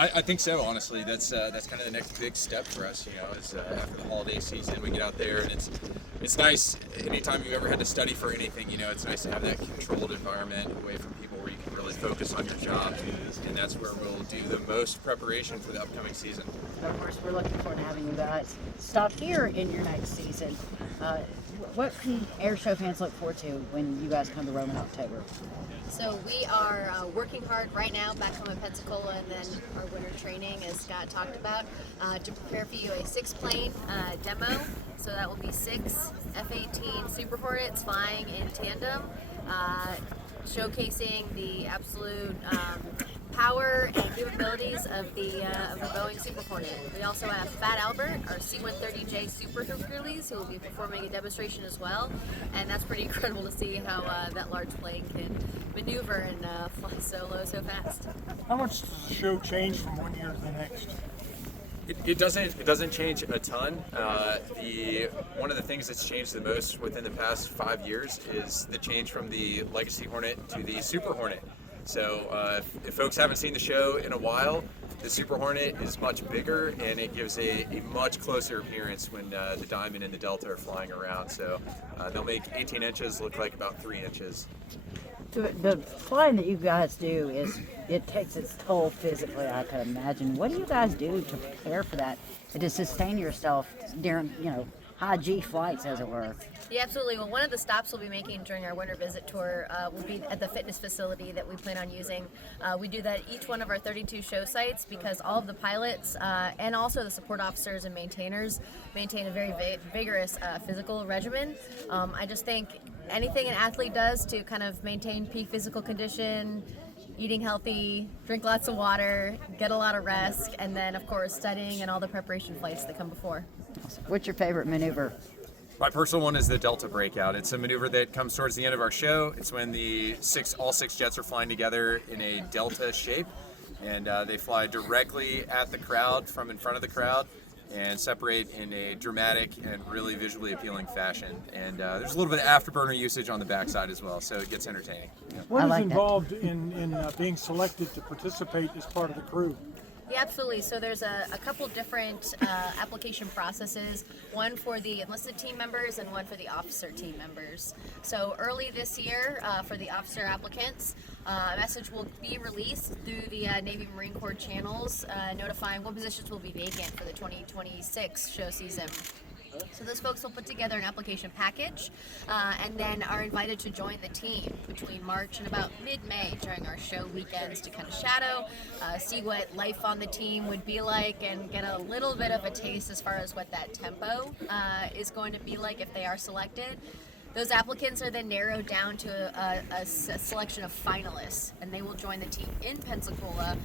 I think so. Honestly, that's kind of the next big step for us. Is after the holiday season, we get out there, and it's nice. Anytime you've ever had to study for anything, it's nice to have that controlled environment away from people where you can really focus on your job, and that's where we'll do the most preparation for the upcoming season. Of course, we're looking forward to having you guys stop here in your next season. What can Airshow fans look forward to when you guys come to Rome in October? So we are working hard right now back home in Pensacola, and then our winter training, as Scott talked about, to prepare for you a 6-plane demo. So that will be 6 F-18 Super Hornets flying in tandem, showcasing the absolute power and capabilities of the Boeing Super Hornet. We also have Fat Albert, our C-130J Super Hercules, who will be performing a demonstration as well, and that's pretty incredible to see how that large plane can maneuver and fly so low so fast. How much does the show change from one year to the next? It doesn't change a ton. One of the things that's changed the most within the past 5 years is the change from the Legacy Hornet to the Super Hornet. So if folks haven't seen the show in a while, the Super Hornet is much bigger, and it gives a much closer appearance when the Diamond and the Delta are flying around. So they'll make 18 inches look like about 3 inches. The flying that you guys do it takes its toll physically, I can imagine. What do you guys do to prepare for that and to sustain yourself during, high G flights, as it were? Yeah, absolutely. Well, one of the stops we'll be making during our winter visit tour will be at the fitness facility that we plan on using. We do that at each one of our 32 show sites because all of the pilots and also the support officers and maintainers maintain a very vigorous physical regimen. I just think anything an athlete does to kind of maintain peak physical condition, eating healthy, drink lots of water, get a lot of rest, and then, of course, studying and all the preparation flights that come before. What's your favorite maneuver? My personal one is the Delta Breakout. It's a maneuver that comes towards the end of our show. It's when all six jets are flying together in a Delta shape, and they fly directly at the crowd from in front of the crowd and separate in a dramatic and really visually appealing fashion. And there's a little bit of afterburner usage on the backside as well, so it gets entertaining. Yeah. What is involved in being selected to participate as part of the crew? Yeah, absolutely. So there's a couple different application processes, one for the enlisted team members and one for the officer team members. So early this year, for the officer applicants, a message will be released through the Navy Marine Corps channels notifying what positions will be vacant for the 2026 show season. So those folks will put together an application package and then are invited to join the team between March and about mid-May during our show weekends to kind of shadow, see what life on the team would be like, and get a little bit of a taste as far as what that tempo is going to be like if they are selected. Those applicants are then narrowed down to a selection of finalists, and they will join the team in Pensacola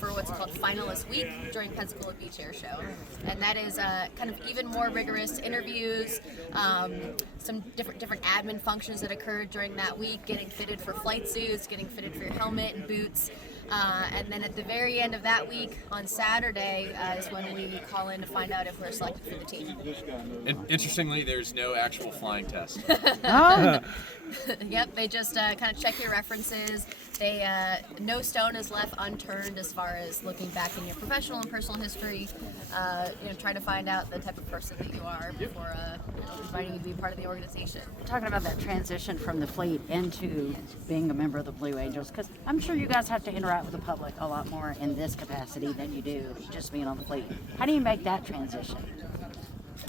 for what's called Finalist Week during Pensacola Beach Air Show. And that is kind of even more rigorous interviews, some different admin functions that occur during that week, getting fitted for flight suits, getting fitted for your helmet and boots. And then at the very end of that week, on Saturday, is when we call in to find out if we're selected for the team. And interestingly, there's no actual flying test. Oh. Yep, they just kind of check your references. They no stone is left unturned as far as looking back in your professional and personal history. Trying to find out the type of person that you are before inviting you to be part of the organization. Talking about that transition from the fleet into being a member of the Blue Angels, because I'm sure you guys have to interact with the public a lot more in this capacity than you do just being on the fleet. How do you make that transition?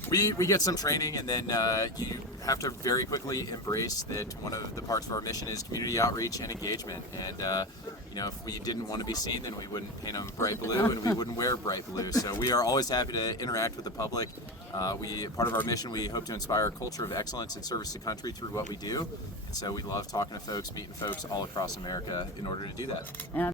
We get some training, and then you have to very quickly embrace that one of the parts of our mission is community outreach and engagement. And if we didn't want to be seen, then we wouldn't paint them bright blue, and we wouldn't wear bright blue. So we are always happy to interact with the public. Part of our mission, we hope to inspire a culture of excellence and service to country through what we do. And so we love talking to folks, meeting folks all across America in order to do that.